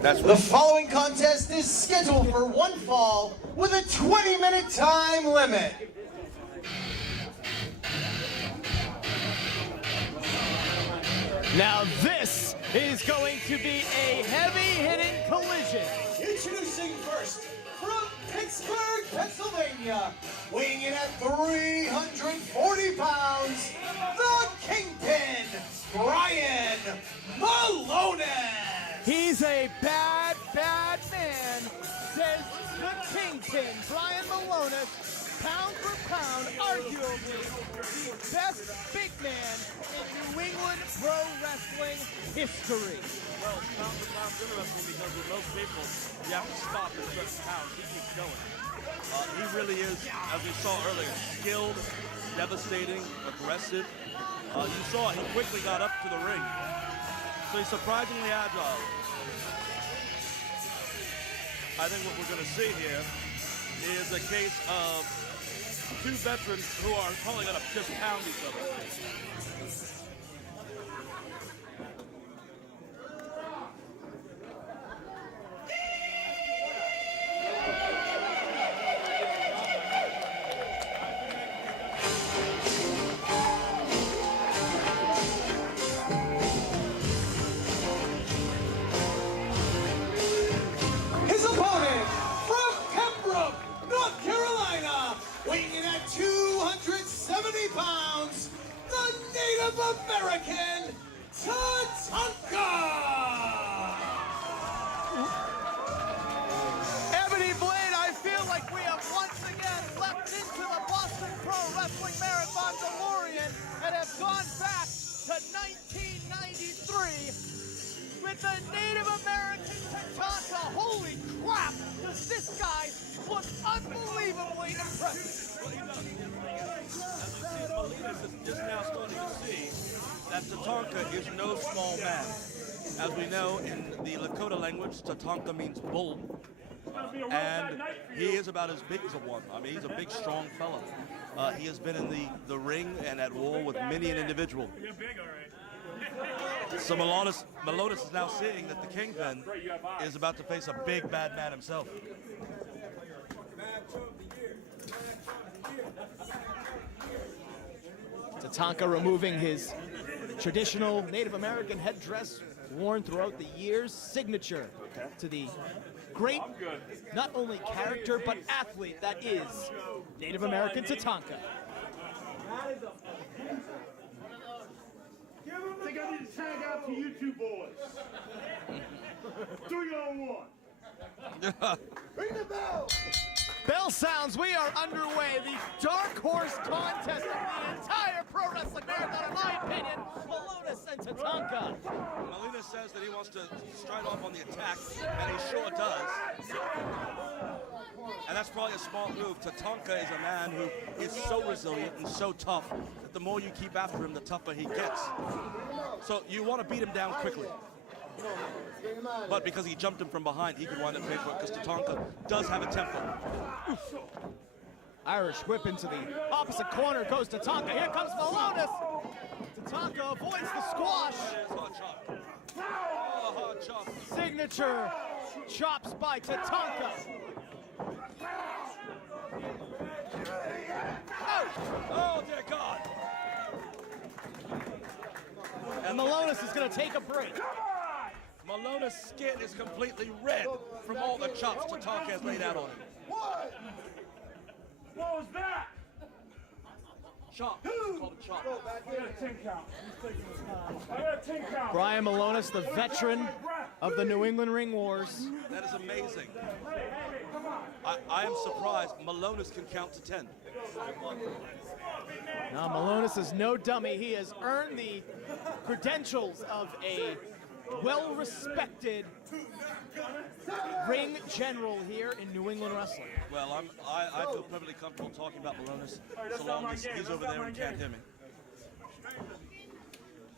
The following contest is scheduled for one fall with a 20-minute time limit. Now this is going to be a heavy-hitting collision. Introducing first, from Pittsburgh, Pennsylvania, weighing in at 340 pounds, the Kingpin, Brian Malone. He's a bad, bad man, says the Kingpin, Brian Malone, pound for pound, arguably the best big man in New England pro wrestling history. Well, pound for pound good wrestling because with most people, you have to stop at certain pounds. He keeps going. He really is, as we saw earlier, skilled, devastating, aggressive. You saw he quickly got up to the ring. So he's surprisingly agile. I think what we're going to see here is a case of two veterans who are probably going to just pound each other. His opponent, from Pembroke, North Carolina, weighing in at 270 pounds, the Native American, Tatanka! Ebony Blade, I feel like we have once again leapt into the Boston Pro Wrestling Marathon DeLorean and have gone back to 1993 with the Native American Tatanka. Holy crap, does this guy look unbelievably impressive. Well, he does. As we see, Milonas is just now starting to see that Tatanka is no small man. As we know, in the Lakota language, Tatanka means bull. And he is about as big as a one. I mean, he's a big, strong fellow. He has been in the ring and at war with many an individual. So Milonas is now seeing that the Kingpin is about to face a big, bad man himself. Tatanka removing his traditional Native American headdress worn throughout the years, signature to the great, not only character, but athlete that is Native American Tatanka. I think I need to tag out to you two boys. 3-on-1. Ring the bell! Bell sounds, we are underway. The dark horse contest of the entire pro wrestling marathon, in my opinion, Milonas and Tatanka. Malina says that he wants to stride off on the attack, and he sure does. And that's probably a smart move. Tatanka is a man who is so resilient and so tough that the more you keep after him, the tougher he gets. So you want to beat him down quickly. But because he jumped him from behind, he could wind up paying for it because Tatanka does have a temper. Irish whip into the opposite corner goes Tatanka. Here comes Milonas. Tatanka avoids the squash. Hard chop. Oh, hard chop. Signature chops by Tatanka. Oh, dear God. And Milonas is going to take a break. Malone's skin is completely red from all the chops Tatanka has laid out on him. What was that? Chop. It's called a chop. I got a 10 count. I got a 10 count. Brian Milonas, the veteran of the New England Ring Wars. That is amazing. I am surprised Malone's can count to 10. Now Milonas is no dummy. He has earned the credentials of a well-respected ring general here in New England wrestling. Well, I feel perfectly comfortable talking about Milonas so long as he's over there and can't hear me.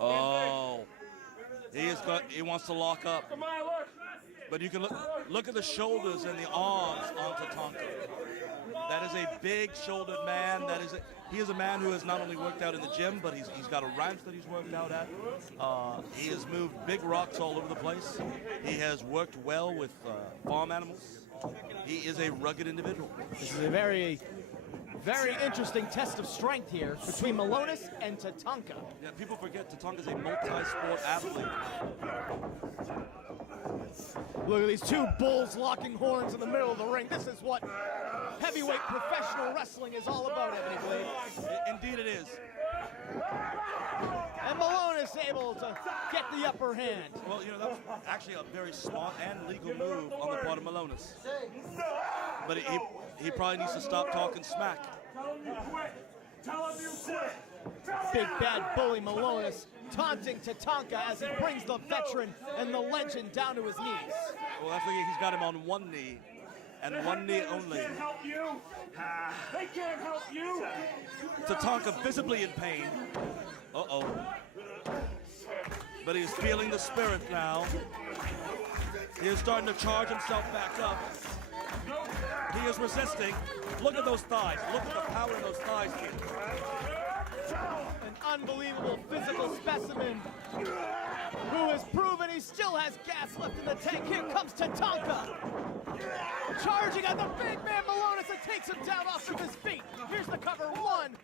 Oh, he wants to lock up. But you can look at the shoulders and the arms on Tatanka. That is a big-shouldered man. He is a man who has not only worked out in the gym, but he's got a ranch that he's worked out at. He has moved big rocks all over the place. He has worked well with farm animals. He is a rugged individual. This is a very, very interesting test of strength here between Milonas and Tatanka. Yeah, people forget Tatanka is a multi-sport athlete. Look at these two bulls locking horns in the middle of the ring. This is what heavyweight professional wrestling is all about, Ebony Blade. Indeed it is. And Malone is able to get the upper hand. Well, you know, that's actually a very smart and legal move on the part of Milonas. But he probably needs to stop talking smack. Big bad bully Milonas taunting Tatanka as he brings the veteran and the legend down to his knees. Well, that's the thing. He's got him on one knee, and one knee only. They can't help you. They can't help you. Tatanka visibly in pain. Uh-oh. But he's feeling the spirit now. He is starting to charge himself back up. He is resisting. Look at those thighs. Look at the power in those thighs here. An unbelievable physical specimen who has proven he still has gas left in the tank. Here comes Tatanka. Charging at the big man Milonas and takes him down off of his feet. Here's the cover one.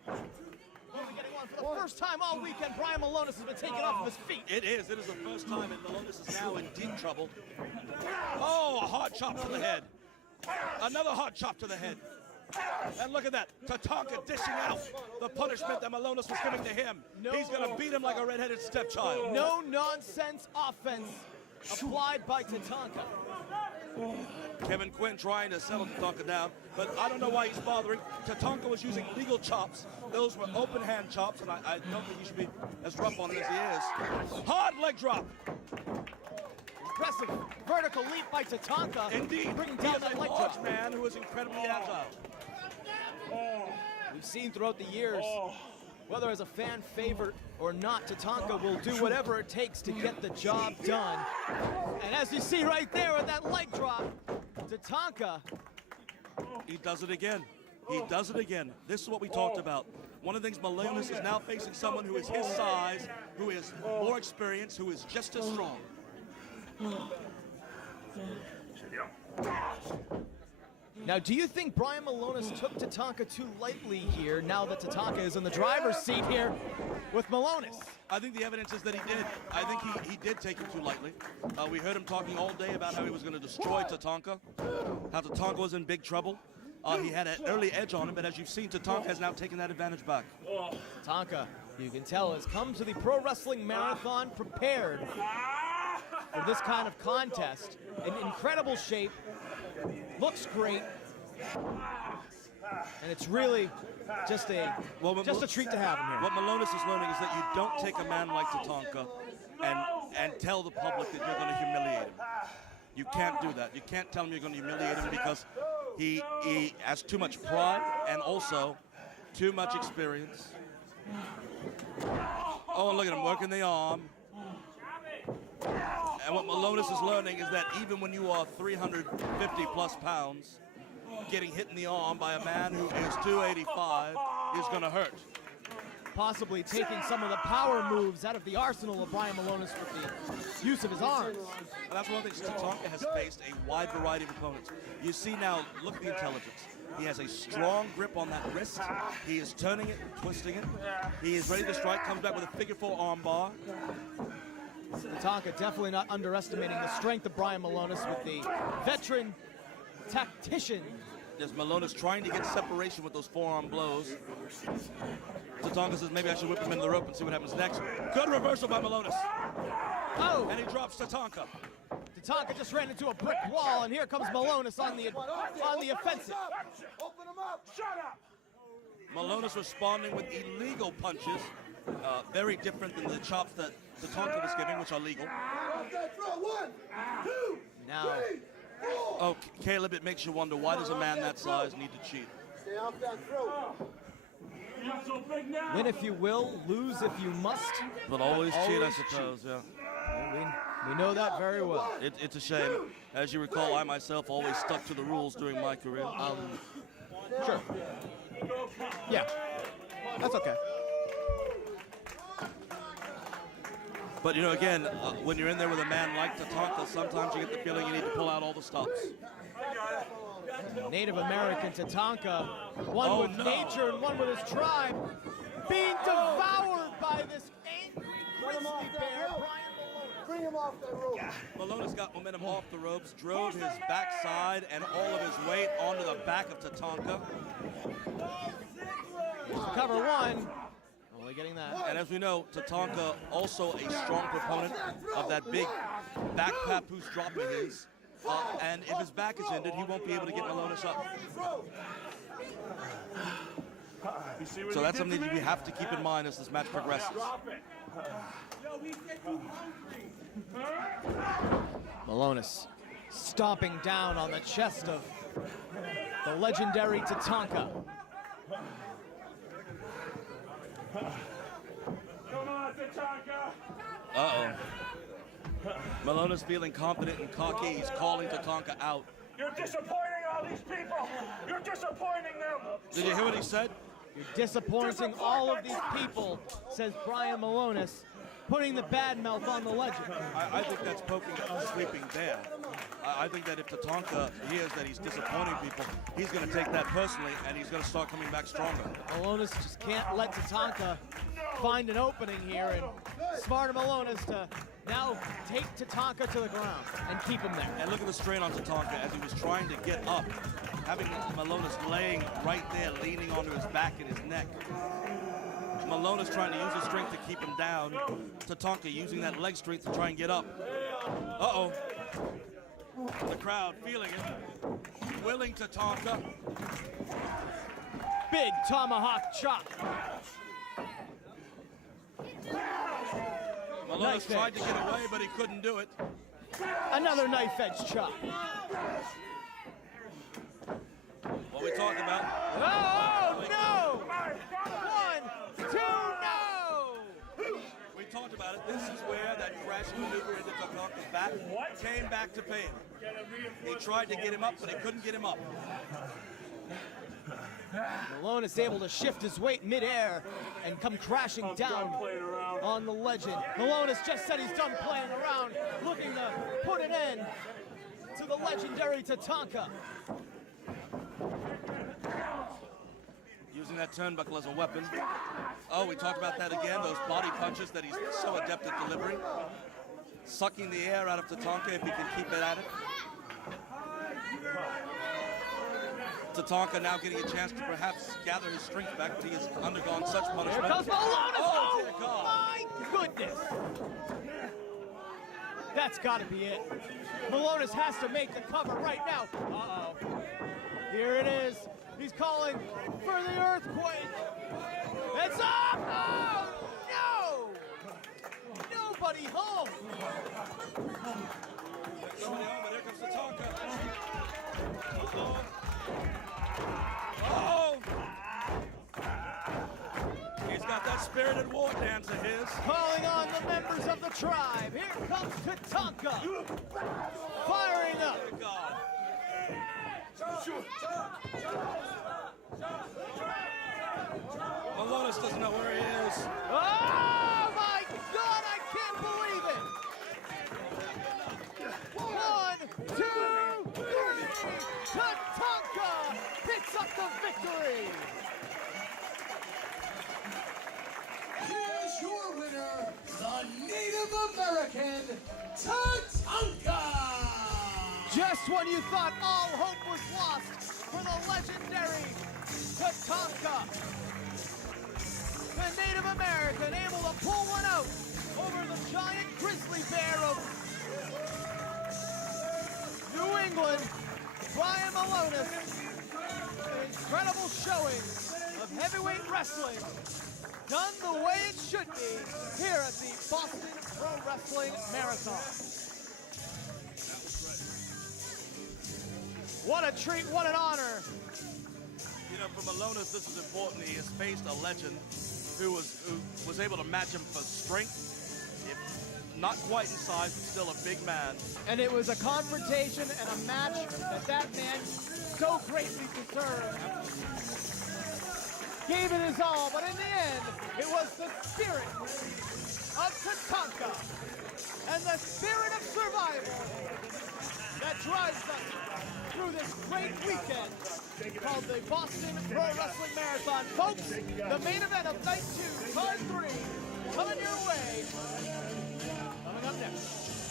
Only getting one for the first time all weekend. Brian Milonas has been taken off of his feet. It is. It is the first time, and Milonas is now in deep trouble. Oh, a hard chop to the head. Another hard chop to the head. And look at that. Tatanka dishing out the punishment that Milonas was giving to him. He's going to beat him like a redheaded stepchild. No nonsense offense applied by Tatanka. Kevin Quinn trying to settle Tatanka down, but I don't know why he's bothering. Tatanka was using legal chops. Those were open hand chops, and I don't think he should be as rough on it as he is. Hard leg drop. Impressive vertical leap by Tatanka. Indeed, bringing he down is that a leg large drop. man who is incredibly agile. We've seen throughout the years, whether as a fan favorite or not, Tatanka will do whatever it takes to get the job done. And as you see right there with that leg drop, Tatanka. He does it again. He does it again. This is what we talked about. One of the things, Milonas is now facing someone who is his size, who is more experienced, who is just as strong. Now, do you think Brian Milonas took Tatanka too lightly here, now that Tatanka is in the driver's seat here with Milonas? I think the evidence is that he did. I think he did take it too lightly. We heard him talking all day about how he was going to destroy Tatanka, how Tatanka was in big trouble. He had an early edge on him, but as you've seen, Tatanka has now taken that advantage back. Tatanka, you can tell, has come to the Pro Wrestling Marathon prepared for this kind of contest. In incredible shape, looks great, and it's really just a treat to have him here. What Milonas is learning is that you don't take a man like Tatanka and tell the public that you're going to humiliate him. You can't do that. You can't tell him you're going to humiliate him because he has too much pride and also too much experience. Oh, and look at him working the arm. And what Milonas is learning is that even when you are 350 plus pounds, getting hit in the arm by a man who is 285 is going to hurt. Possibly taking some of the power moves out of the arsenal of Brian Milonas with the use of his arms. And that's one of the things. Tatanka has faced a wide variety of opponents. You see now, look at the intelligence. He has a strong grip on that wrist. He is turning it, twisting it. He is ready to strike, comes back with a figure four arm bar. Tatanka definitely not underestimating the strength of Brian Milonas with the veteran tactician. There's Milonas trying to get separation with those forearm blows. Tatanka says maybe I should whip him into the rope and see what happens next. Good reversal by Milonas. Oh! And he drops Tatanka. Tatanka just ran into a brick wall, and here comes Milonas on the offensive. Open him up. Shut up. Milonas responding with illegal punches, very different than the chops that Tatanka was giving, which are legal. Now, oh, Caleb, it makes you wonder, why does a man that size need to cheat? Stay off that throat. You're so big now. win if you will, lose if you must. But always cheat, I Always suppose, yeah. We know that very well. It's a shame. As you recall, I myself always stuck to the rules during my career. Sure. Yeah. That's okay. But, you know, again, when you're in there with a man like Tatanka, sometimes you get the feeling you need to pull out all the stops. Native American Tatanka, one Oh, with no. nature and one with his tribe, being devoured by this angry grizzly bear, Brian Malone. Bring him off that rope. Malone's got momentum off the ropes, drove his backside and all of his weight onto the back of Tatanka. Cover one, only getting that. And as we know, Tatanka also a strong proponent of that big back papoose drop of his. And if his back is ended, he won't be able to get Milonas up. So that's something that we have to keep in mind as this match progresses. Milonas stomping down on the chest of the legendary Tatanka. Come on, Tatanka. Uh-oh. Milonas feeling confident and cocky. He's calling Tatanka out. You're disappointing all these people. You're disappointing them. Did you hear what he said? You're disappointing all of these people, says Brian Milonas, putting the bad mouth on the legend. I think that's poking a sleeping bear. I think that if Tatanka hears that he's disappointing people, he's going to take that personally, and he's going to start coming back stronger. Milonas just can't let Tatanka find an opening here, and smart of Milonas to now take Tatanka to the ground and keep him there. And look at the strain on Tatanka as he was trying to get up, having Milonas laying right there, leaning onto his back and his neck. Malone's trying to use his strength to keep him down. Tatanka using that leg strength to try and get up. Uh-oh. The crowd feeling it. Willing Tatanka. Big tomahawk chop. Malone's Nice tried to edge. get away, but he couldn't do it. Another knife edge chop. What we talked about. Oh, no! 1, 2, no! We talked about it. This is where that crashing maneuver into Tatanka's back came back to pay him. He tried to get him up, but he couldn't get him up. Malone is able to shift his weight midair and come crashing down on the legend. Malone has just said he's done playing around, looking to put an end to the legendary Tatanka. Using that turnbuckle as a weapon. Oh, we talked about that again, those body punches that he's so adept at delivering. Sucking the air out of Tatanka if he can keep it at it. Tatanka now getting a chance to perhaps gather his strength back, but he has undergone such punishment. Here comes Malone! Oh, dear God. My goodness! That's got to be it. Milonas has to make the cover right now. Uh-oh. Here it is. He's calling for the earthquake. It's up! Oh, no! Nobody home. Nobody home, but here comes Tatanka. Oh! He's got that spirited war dance of his. Calling on the members of the tribe. Here comes Tatanka. Firing up. Dear God. Milonas doesn't know where he is. Oh my God, I can't believe it! 1, 2, 3, Tatanka picks up the victory! Here's your winner, the Native American Tatanka! Just when you thought all hope was lost for the legendary Tatanka, the Native American able to pull one out over the giant grizzly bear of New England, Brian Milonas. An incredible showing of heavyweight wrestling, done the way it should be here at the Boston Pro Wrestling Marathon. What a treat, what an honor. You know, for Milonas, this is important. He has faced a legend who was able to match him for strength, if not quite in size, but still a big man. And it was a confrontation and a match that man so greatly deserved. Gave it his all, but in the end, it was the spirit of Tatanka and the spirit of survival that drives us through this great weekend called the Boston Pro Wrestling Marathon. Folks, the main event of night 2, card 3, coming your way. Coming up next.